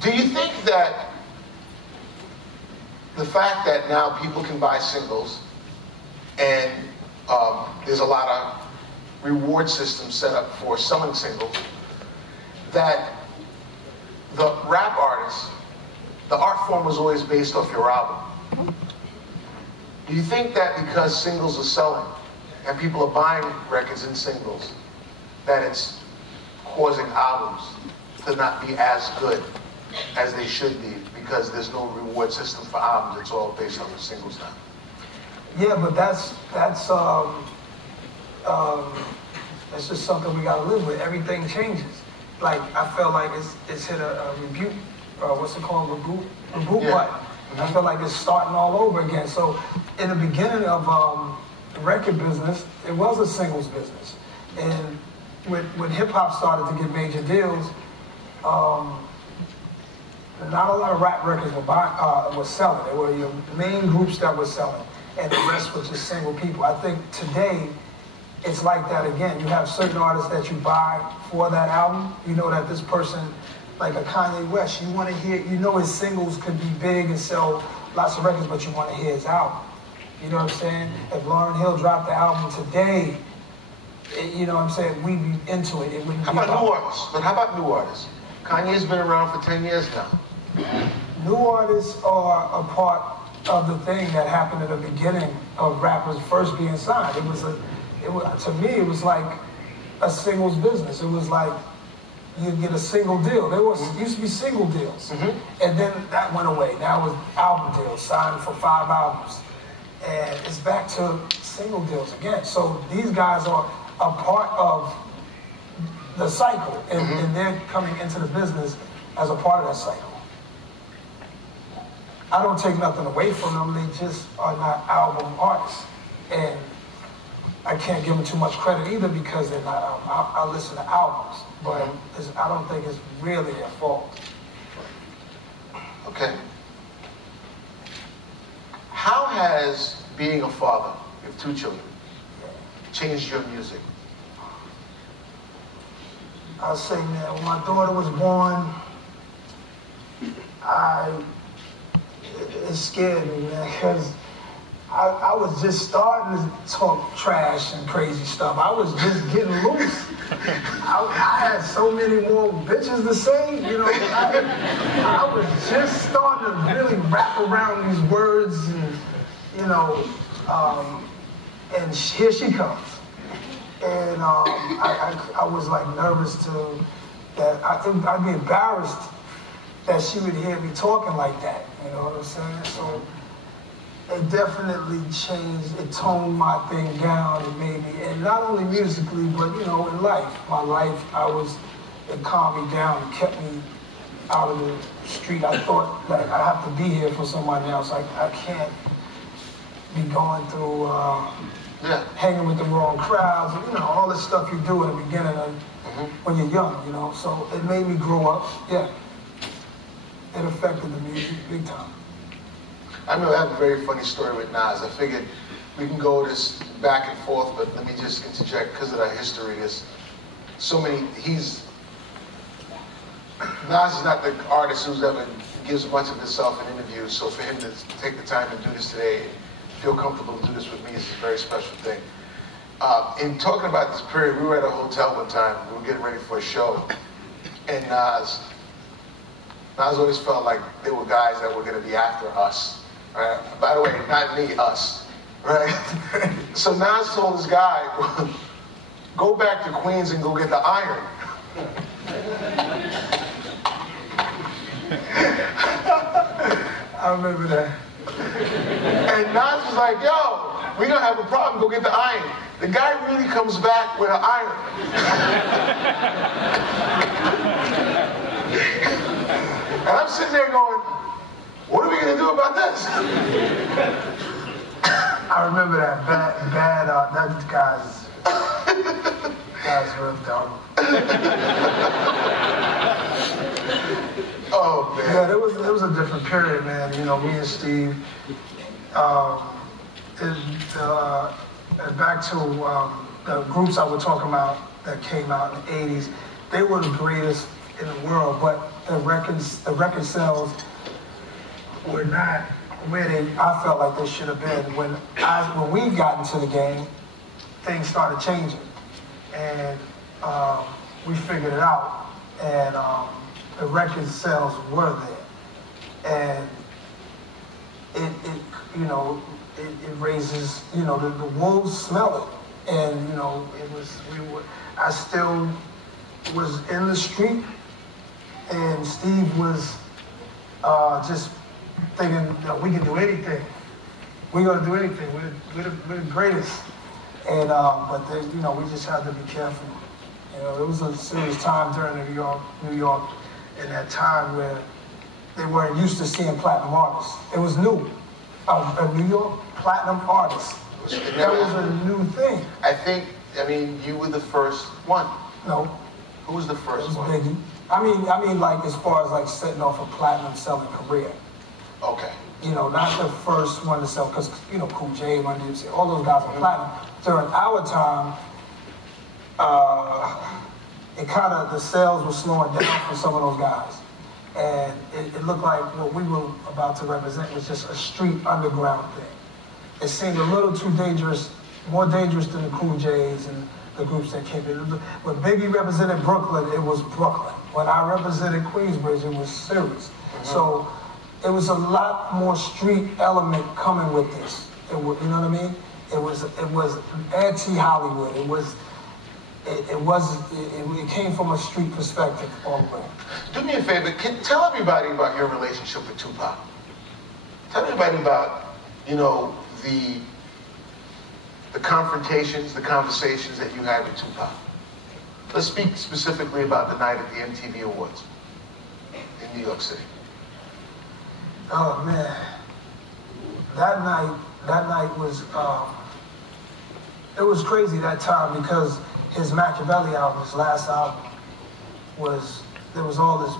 Do you think that the fact that now people can buy singles and there's a lot of reward systems set up for selling singles, that the rap artists, the art form was always based off your album? Do you think that because singles are selling and people are buying records in singles, that it's causing albums to not be as good as they should be because there's no reward system for albums? It's all based on the singles now. Yeah, but that's just something we gotta live with. Everything changes. Like, I feel like it's hit a rebuke, what's it called, reboot Yeah. button. I feel like it's starting all over again. So in the beginning of the record business, it was a singles business. And when hip hop started to get major deals, not a lot of rap records were selling. They were your main groups that were selling, and the rest was just single people. I think today, it's like that again. You have certain artists that you buy for that album. You know that this person, like a Kanye West, you want to hear, you know his singles could be big and sell lots of records, but you want to hear his album. You know what I'm saying? If Lauryn Hill dropped the album today, you know what I'm saying, we'd be into it. It wouldn't How about new artists? But how about new artists? Kanye's been around for 10 years now. New artists are a part of the thing that happened at the beginning of rappers first being signed. To me, it was like a singles business. It was like you'd get a single deal. There used to be single deals. And then that went away. Now it was album deals, signed for 5 albums. And it's back to single deals again. So these guys are a part of the cycle, and they're coming into the business as a part of that cycle. I don't take nothing away from them. They just are not album artists. And I can't give them too much credit either because they're not album. I listen to albums, but I don't think it's really their fault. Okay. How has being a father of 2 children changed your music? I'll say, man, when my daughter was born, it scared me, man, because I was just starting to talk trash and crazy stuff. I was just getting loose. I had so many more bitches to say, you know. I was just starting to really wrap around these words, and, you know, and here she comes. And I was like nervous that I think I'd be embarrassed that she would hear me talking like that, you know what I'm saying? So it definitely changed, it toned my thing down, and made me, and not only musically, but you know, in life. My life, it calmed me down, it kept me out of the street. I thought, like, I have to be here for somebody else. I can't be going through, hanging with the wrong crowds, you know, all this stuff you do in the beginning of, when you're young, you know. So it made me grow up, yeah. It affected the music big time. I remember I have a very funny story with Nas. I figured we can go this back and forth, but let me just interject because of that history. There's so many, Nas is not the artist who's ever gives much of himself in interviews, so for him to take the time to do this today, feel comfortable to do this with me is a very special thing. In talking about this period, we were at a hotel one time, we were getting ready for a show, and Nas always felt like there were guys that were going to be after us. Right? By the way, not me, us. Right? So Nas told this guy, go back to Queens and go get the iron. I remember that. And Nas was like, yo, we don't have a problem, go get the iron. The guy really comes back with an iron. And I'm sitting there going, what are we going to do about this? I remember that that guy's real dumb. Oh, man. Yeah, it was a different period, man. You know, me and Steve, back to the groups I was talking about that came out in the 80s, they were the greatest in the world, but the record sales were not where I felt like they should have been. When we got into the game, things started changing, and we figured it out, and the record sales were there, and it raises, the wolves smell it, and I still was in the street, and Steve was just thinking, we can do anything. We're gonna do anything. We're the greatest. And we just had to be careful. It was a serious time during New York, in that time where they weren't used to seeing platinum artists. It was new. A New York platinum artist. That was a new thing. I mean, you were the first one. No. Who was the first one? It was Biggie. I mean, like, as far as like setting off a platinum selling career. Okay. Not the first one to sell, because, Cool J, Run DMC, all those guys were platinum. During our time, the sales were slowing down for some of those guys. And it looked like what we were about to represent was just a street underground thing. It seemed a little too dangerous, more dangerous than the Cool J's and the groups that came in. When Biggie represented Brooklyn, it was Brooklyn. When I represented Queensbridge, it was serious. So it was a lot more street element coming with this. You know what I mean? It was anti-Hollywood. It came from a street perspective all the way. Do me a favor, tell everybody about your relationship with Tupac. Tell everybody about, the confrontations, the conversations that you had with Tupac. Let's speak specifically about the night at the MTV Awards in New York City. Oh man, that night was, it was crazy that time, because his Machiavelli album, his last album, there was all this